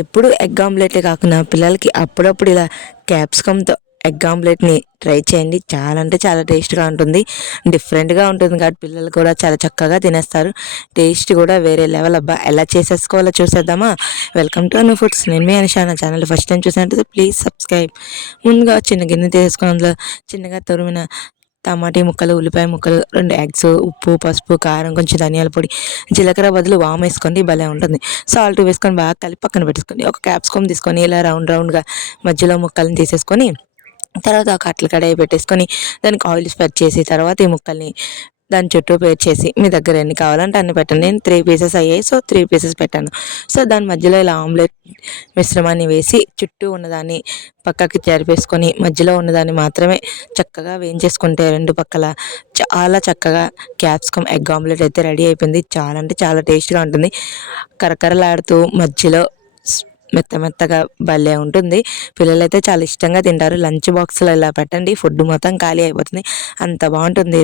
ఎప్పుడు ఎగ్ ఆమ్లెటే కాకుండా పిల్లలకి అప్పుడప్పుడు ఇలా క్యాప్సికమ్తో ఎగ్ ఆమ్లెట్ని ట్రై చేయండి. చాలా అంటే చాలా టేస్ట్గా ఉంటుంది. డిఫరెంట్గా ఉంటుంది కాబట్టి పిల్లలు కూడా చాలా చక్కగా తినేస్తారు. టేస్ట్ కూడా వేరే లెవెల్. అబ్బా ఎలా చేసేసుకోవాలో చూసేద్దామా? Welcome to Anu foods. నేను మీ అనిషా. నా ఛానల్ ఫస్ట్ టైం చూసినట్టు ప్లీజ్ సబ్స్క్రైబ్. ముందుగా చిన్న గిన్నె తీసుకొని అందులో చిన్నగా తురిమిన టమాటీ ముక్కలు ఉల్లిపాయ ముక్కలు రెండు ఎగ్స్ ఉప్పు పసుపు కారం కొంచెం ధనియాల పొడి జీలకర్ర బదులు వామ్ వేసుకోండి భలే ఉంటుంది. సాల్ట్ వేసుకొని బాగా కలిపి పక్కన పెట్టేసుకోండి ఒక క్యాప్సికమ్ తీసుకొని ఇలా రౌండ్ రౌండ్గా మధ్యలో ముక్కల్ని తీసేసుకొని తర్వాత ఒక అట్ల కడాయి పెట్టేసుకొని దానికి ఆయిల్ స్ప్రెడ్ చేసి తర్వాత ఈ ముక్కల్ని దాని చుట్టూ పేర్చేసి మీ దగ్గర ఎన్ని కావాలంటే అన్ని పెట్టండి. నేను త్రీ పీసెస్ అయ్యాయి సో త్రీ పీసెస్ పెట్టాను. సో దాని మధ్యలో ఇలా ఆమ్లెట్ మిశ్రమాన్ని వేసి చుట్టూ ఉన్నదాన్ని పక్కకి జరిపేసుకొని మధ్యలో ఉన్నదాన్ని మాత్రమే చక్కగా వేయించేసుకుంటే రెండు పక్కల చాలా చక్కగా క్యాప్సికమ్ ఎగ్ ఆమ్లెట్ అయితే రెడీ అయిపోయింది. చాలా అంటే చాలా టేస్ట్గా ఉంటుంది. కరకరలాడుతూ మధ్యలో మెత్త మెత్తగా భలే ఉంటుంది. పిల్లలైతే చాలా ఇష్టంగా తింటారు. లంచ్ బాక్స్లో ఇలా పెట్టండి. ఫుడ్ మొత్తం ఖాళీ అయిపోతుంది. అంత బాగుంటుంది